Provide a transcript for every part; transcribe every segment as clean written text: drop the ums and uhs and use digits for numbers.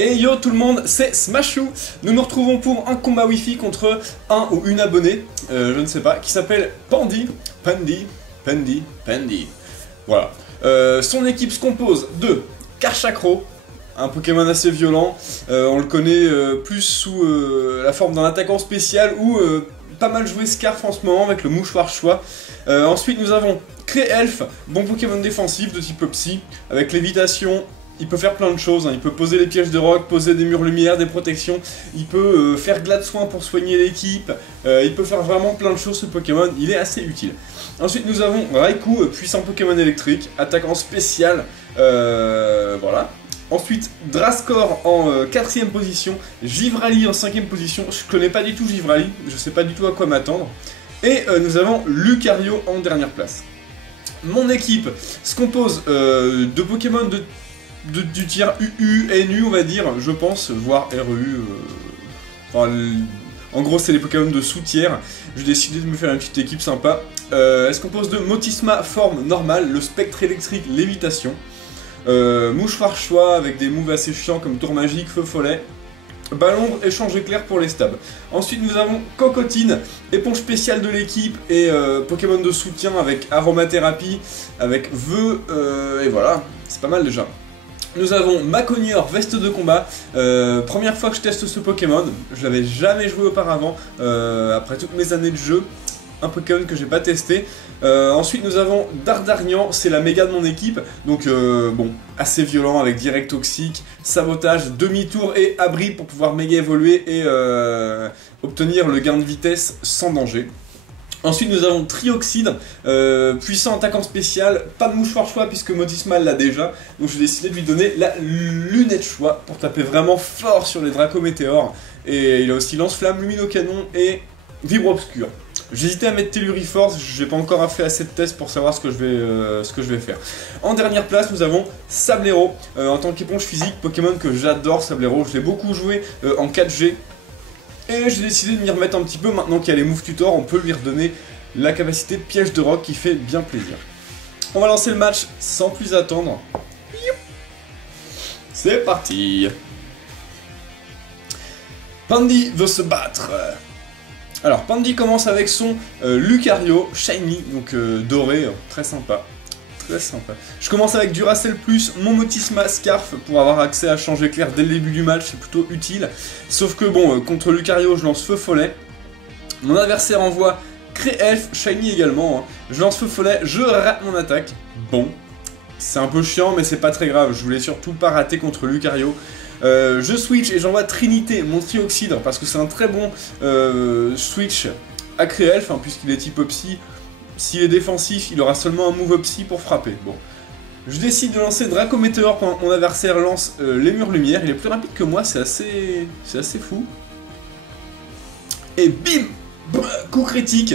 Et yo tout le monde, c'est Smashou. Nous nous retrouvons pour un combat wifi contre un ou une abonnée, je ne sais pas, qui s'appelle Pandy. Voilà. Son équipe se compose de Karchakro, un Pokémon assez violent. On le connaît plus sous la forme d'un attaquant spécial ou pas mal joué Scarf en ce moment avec le mouchoir choix. Ensuite nous avons Créelf, bon Pokémon défensif de type Psy, avec lévitation. Il peut faire plein de choses, hein. Il peut poser les pièges de roc, poser des murs lumière, des protections, il peut faire glade soin pour soigner l'équipe, il peut faire vraiment plein de choses ce Pokémon, il est assez utile. Ensuite nous avons Raikou, puissant Pokémon électrique, attaquant spécial, voilà. Ensuite Drascore en 4ème position, Givrali en 5ème position, je connais pas du tout Givrali, je sais pas du tout à quoi m'attendre. Et nous avons Lucario en dernière place. Mon équipe se compose de Pokémon du tiers UU, NU on va dire, je pense, voire RU. Enfin, en gros c'est les Pokémon de sous-tiers. J'ai décidé de me faire une petite équipe sympa. Elle se compose de Motisma forme normale, le spectre électrique lévitation, Mouchoir choix avec des moves assez chiants comme Tour magique, Feu follet, Ballon échange éclair pour les stabs. Ensuite nous avons Cocotine, éponge spéciale de l'équipe et Pokémon de soutien avec aromathérapie, avec vœux, et voilà, c'est pas mal déjà. Nous avons Maconior, veste de combat, première fois que je teste ce Pokémon, je l'avais jamais joué auparavant, après toutes mes années de jeu, un Pokémon que j'ai pas testé. Ensuite nous avons Dardarnian, c'est la méga de mon équipe, donc bon, assez violent avec direct toxique, sabotage, demi-tour et abri pour pouvoir méga évoluer et obtenir le gain de vitesse sans danger. Ensuite nous avons Trioxide, puissant attaquant spécial, pas de mouchoir choix puisque Motisma l'a déjà, donc j'ai décidé de lui donner la lunette choix pour taper vraiment fort sur les Dracométéores, et il a aussi lance-flamme, lumino-canon et vibre obscur. J'hésitais à mettre Telluriforce, j'ai pas encore fait assez de tests pour savoir ce que je vais faire. En dernière place nous avons Sablero, en tant qu'éponge physique, Pokémon que j'adore Sablero, je l'ai beaucoup joué en 4G. Et j'ai décidé de m'y remettre un petit peu, maintenant qu'il y a les moves tutor, on peut lui redonner la capacité piège de roc qui fait bien plaisir. On va lancer le match sans plus attendre. C'est parti. Pandy veut se battre. Alors Pandy commence avec son Lucario Shiny, donc doré, très sympa. Très sympa. Je commence avec Duracell Plus, mon Motisma Scarf pour avoir accès à changer éclair dès le début du match, c'est plutôt utile. Sauf que bon, contre Lucario je lance Feu follet. Mon adversaire envoie Créelf, Shiny également. Hein. Je lance Feu follet, je rate mon attaque. Bon, c'est un peu chiant mais c'est pas très grave, je voulais surtout pas rater contre Lucario. Je switch et j'envoie Trinité, mon Trioxide, parce que c'est un très bon switch à Créelf, hein, puisqu'il est type Psy. S'il est défensif, il aura seulement un move Psy pour frapper. Bon. Je décide de lancer Dracométéore pendant que mon adversaire lance les murs lumière. Il est plus rapide que moi, c'est assez fou. Et bim, coup critique.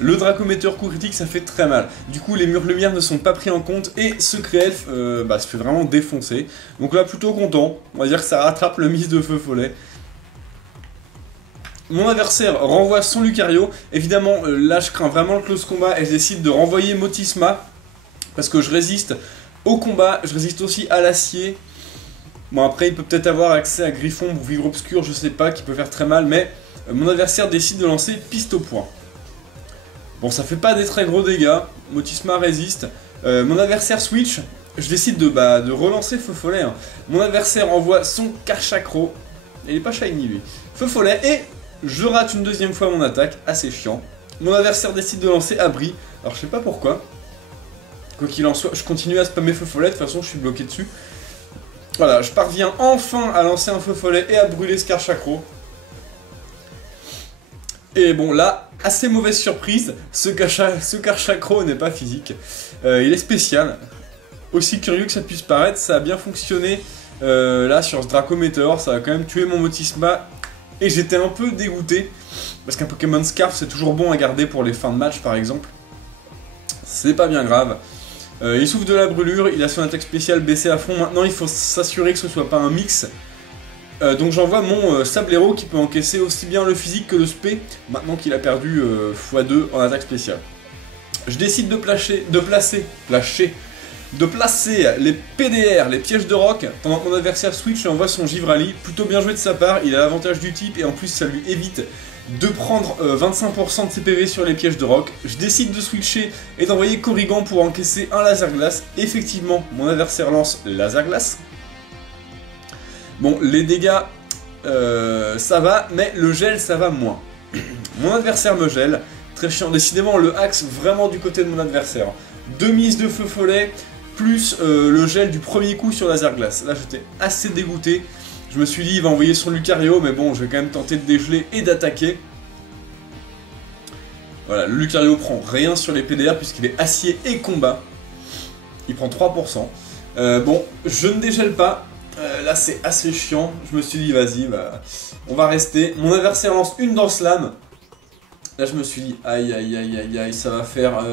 Le Dracométéore coup critique, ça fait très mal. Du coup, les murs lumière ne sont pas pris en compte et ce Créelf se fait vraiment défoncer. Donc là, plutôt content. On va dire que ça rattrape le miss de Feu follet. Mon adversaire renvoie son Lucario. Évidemment, là je crains vraiment le close combat et je décide de renvoyer Motisma parce que je résiste au combat, je résiste aussi à l'acier. Bon, après il peut peut-être avoir accès à Griffon ou Vivre Obscur, je sais pas, qui peut faire très mal, mais mon adversaire décide de lancer Piste au point. Bon, ça fait pas des très gros dégâts, Motisma résiste. Mon adversaire switch, je décide de relancer Feu follet. Hein. Mon adversaire envoie son Karchakro, il est pas shiny lui. Feu follet et je rate une deuxième fois mon attaque, assez chiant. Mon adversaire décide de lancer Abri, alors je sais pas pourquoi. Quoi qu'il en soit, je continue à spammer Feu follet, de toute façon je suis bloqué dessus. Voilà, je parviens enfin à lancer un Feu follet et à brûler ce Karchakro. Et bon là, assez mauvaise surprise, ce Karchakro n'est pas physique. Il est spécial. Aussi curieux que ça puisse paraître, ça a bien fonctionné là sur ce Dracométéore, ça a quand même tué mon Motisma. Et j'étais un peu dégoûté, parce qu'un Pokémon Scarf c'est toujours bon à garder pour les fins de match par exemple. C'est pas bien grave. Il souffre de la brûlure, il a son attaque spéciale baissée à fond, maintenant il faut s'assurer que ce soit pas un mix. Donc j'envoie mon Sablero qui peut encaisser aussi bien le physique que le spé, maintenant qu'il a perdu x2 en attaque spéciale. Je décide de placer de placer les PDR, les pièges de roc, pendant que mon adversaire switch et envoie son Givrali. Plutôt bien joué de sa part, il a l'avantage du type et en plus ça lui évite de prendre 25% de ses PV sur les pièges de roc. Je décide de switcher et d'envoyer Korrigan pour encaisser un laser glace. Effectivement, mon adversaire lance laser glace. Bon, les dégâts, ça va, mais le gel, ça va moins. Mon adversaire me gèle. Très chiant. Décidément, le axe vraiment du côté de mon adversaire. 2 mises de feu follet, plus le gel du premier coup sur laser glace. Là, j'étais assez dégoûté. Je me suis dit, il va envoyer son Lucario, mais bon, je vais quand même tenter de dégeler et d'attaquer. Voilà, le Lucario prend rien sur les PDR puisqu'il est acier et combat. Il prend 3%. Bon, je ne dégèle pas. Là, c'est assez chiant. Je me suis dit, vas-y, bah, on va rester. Mon adversaire lance une danse lame. Là, je me suis dit, aïe, aïe, aïe, aïe, aïe, ça va faire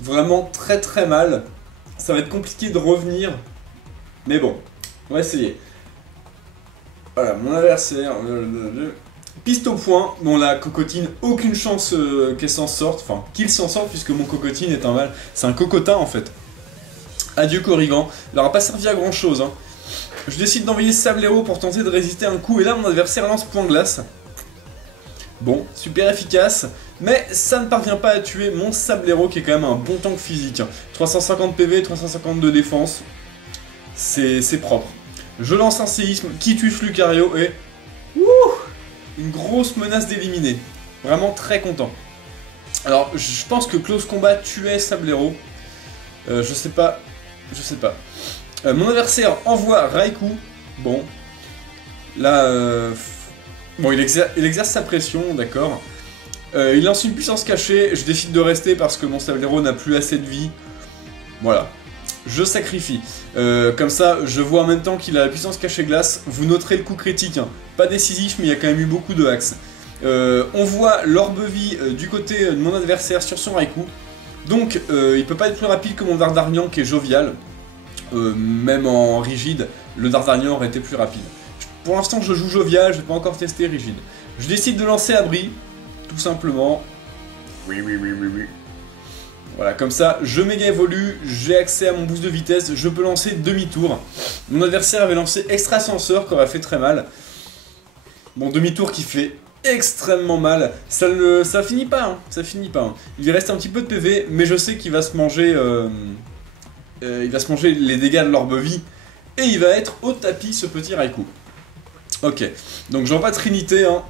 vraiment très très mal. Ça va être compliqué de revenir. Mais bon, on va essayer. Voilà, mon adversaire. Piste au point. Bon, la cocotine, aucune chance qu'elle s'en sorte. Enfin, qu'il s'en sorte, puisque mon cocotine est un mal. C'est un cocotin en fait. Adieu Korrigan. Il n'aura pas servi à grand chose. Hein. Je décide d'envoyer Sablero pour tenter de résister un coup. Et là, mon adversaire lance point glace. Bon, super efficace, mais ça ne parvient pas à tuer mon Sablero qui est quand même un bon tank physique. 350 PV, 350 de défense, c'est propre. Je lance un séisme qui tue Lucario et... une grosse menace d'éliminer. Vraiment très content. Alors, je pense que Close Combat tuait Sablero. Je sais pas. Mon adversaire envoie Raikou. Bon. Là... Bon, il exerce sa pression, d'accord. Il lance une puissance cachée, je décide de rester parce que mon Sablero n'a plus assez de vie. Voilà. Je sacrifie. Comme ça, je vois en même temps qu'il a la puissance cachée glace. Vous noterez le coup critique. Hein. Pas décisif, mais il y a quand même eu beaucoup de hacks. On voit l'orbe-vie du côté de mon adversaire sur son Raikou. Donc, il peut pas être plus rapide que mon Dardarian qui est jovial. Même en rigide, le Dardarian aurait été plus rapide. Pour l'instant, je joue jovial, je n'ai pas encore testé rigide. Je décide de lancer abri, tout simplement. Oui. Voilà, comme ça, je méga évolue, j'ai accès à mon boost de vitesse, je peux lancer demi-tour. Mon adversaire avait lancé extra-senseur, qui aurait fait très mal. Bon, demi-tour qui fait extrêmement mal. Ça finit pas, hein, ça finit pas. Hein. Il lui reste un petit peu de PV, mais je sais qu'il va se manger... il va se manger les dégâts de l'orbe-vie. Et il va être au tapis, ce petit Raikou. Ok, donc j'envoie Trinité, hein,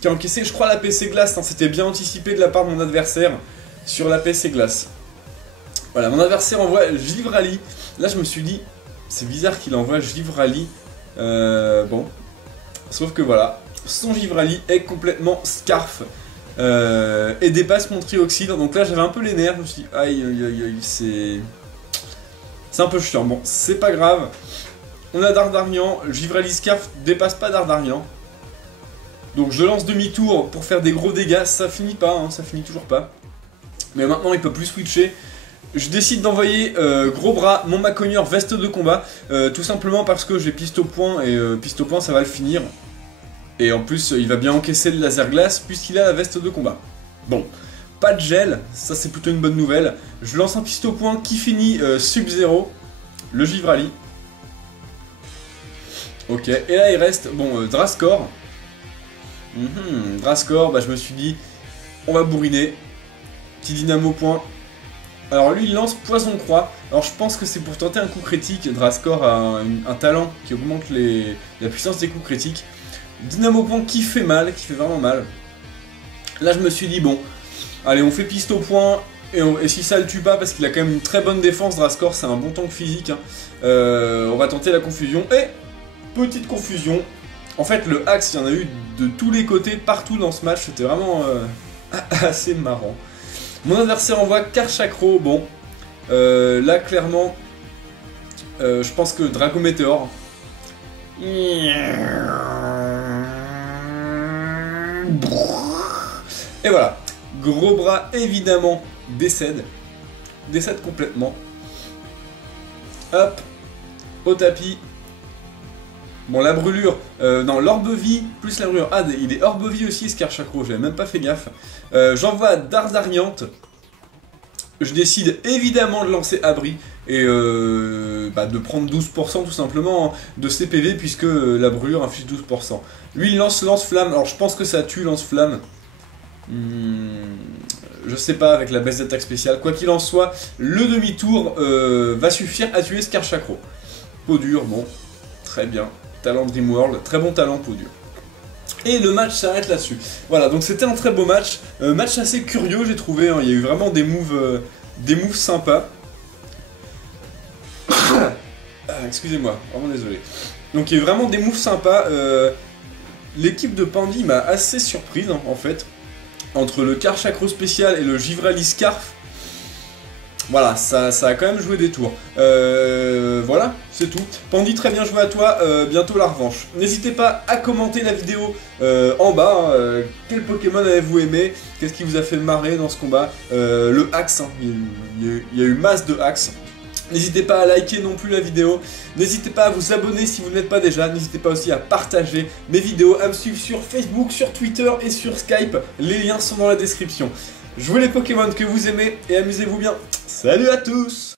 qui a encaissé, je crois, la PC glace, hein, c'était bien anticipé de la part de mon adversaire sur la PC glace. Voilà, mon adversaire envoie Givrali, là je me suis dit, c'est bizarre qu'il envoie Givrali, bon, sauf que voilà, son Givrali est complètement scarf, et dépasse mon Trioxyde, donc là j'avais un peu les nerfs, je me suis dit, aïe, c'est un peu chiant, bon, c'est pas grave. On a Dardarian, Givrali Scarf dépasse pas Dardarian. Donc je lance demi-tour pour faire des gros dégâts, ça finit pas, hein, ça finit toujours pas. Mais maintenant il peut plus switcher. Je décide d'envoyer Gros Bras, mon Macogneur, veste de combat, tout simplement parce que j'ai piste au point et piste au point ça va le finir. Et en plus il va bien encaisser le laser glace puisqu'il a la veste de combat. Bon, pas de gel, ça c'est plutôt une bonne nouvelle. Je lance un piste au point qui finit Sub-Zero, le Givrali. Ok, et là il reste, bon, Drascore. Drascore, bah je me suis dit, on va bourriner. Petit dynamo point. Alors lui il lance Poison Croix. Alors je pense que c'est pour tenter un coup critique. Drascore a un talent qui augmente la puissance des coups critiques. Dynamo point qui fait mal, qui fait vraiment mal. Là je me suis dit, bon, allez on fait piste au point. Et si ça le tue pas, parce qu'il a quand même une très bonne défense, Drascore c'est un bon tank physique. Hein. On va tenter la confusion. Et petite confusion. En fait le axe il y en a eu de tous les côtés, partout dans ce match. C'était vraiment assez marrant. Mon adversaire envoie Karchakro, bon, là clairement, je pense que Drago Météore. Et voilà, Gros Bras évidemment décède complètement. Hop, au tapis. Bon, la brûlure, non, l'orbe-vie plus la brûlure. Ah, il est orbe-vie aussi, ce Karchakro, j'avais même pas fait gaffe. J'envoie Dardariante. je décide évidemment de lancer Abri et de prendre 12% tout simplement de CPV puisque la brûlure inflige 12%. Lui il lance lance-flamme, alors je pense que ça tue lance-flamme. Je sais pas avec la baisse d'attaque spéciale. Quoi qu'il en soit, le demi-tour va suffire à tuer Skarchakro. Peau dure, bon, très bien. Talent Dreamworld, très bon talent peau dure. Et le match s'arrête là-dessus. Voilà, donc c'était un très beau match. Match assez curieux, j'ai trouvé. Hein. Il y a eu vraiment des moves sympas. Excusez-moi, vraiment désolé. Donc il y a eu vraiment des moves sympas. L'équipe de Pandy m'a assez surprise, hein, en fait. Entre le Karchakro spécial et le Givrali Scarf. Voilà, ça a quand même joué des tours. Voilà, c'est tout. Pandy, très bien joué à toi, bientôt la revanche. N'hésitez pas à commenter la vidéo en bas. Hein, quel Pokémon avez-vous aimé? Qu'est-ce qui vous a fait marrer dans ce combat? Le Axe, hein, il y a eu masse de Axe. N'hésitez pas à liker non plus la vidéo. N'hésitez pas à vous abonner si vous ne l'êtes pas déjà. N'hésitez pas aussi à partager mes vidéos, à me suivre sur Facebook, sur Twitter et sur Skype. Les liens sont dans la description. Jouez les Pokémon que vous aimez et amusez-vous bien. Salut à tous!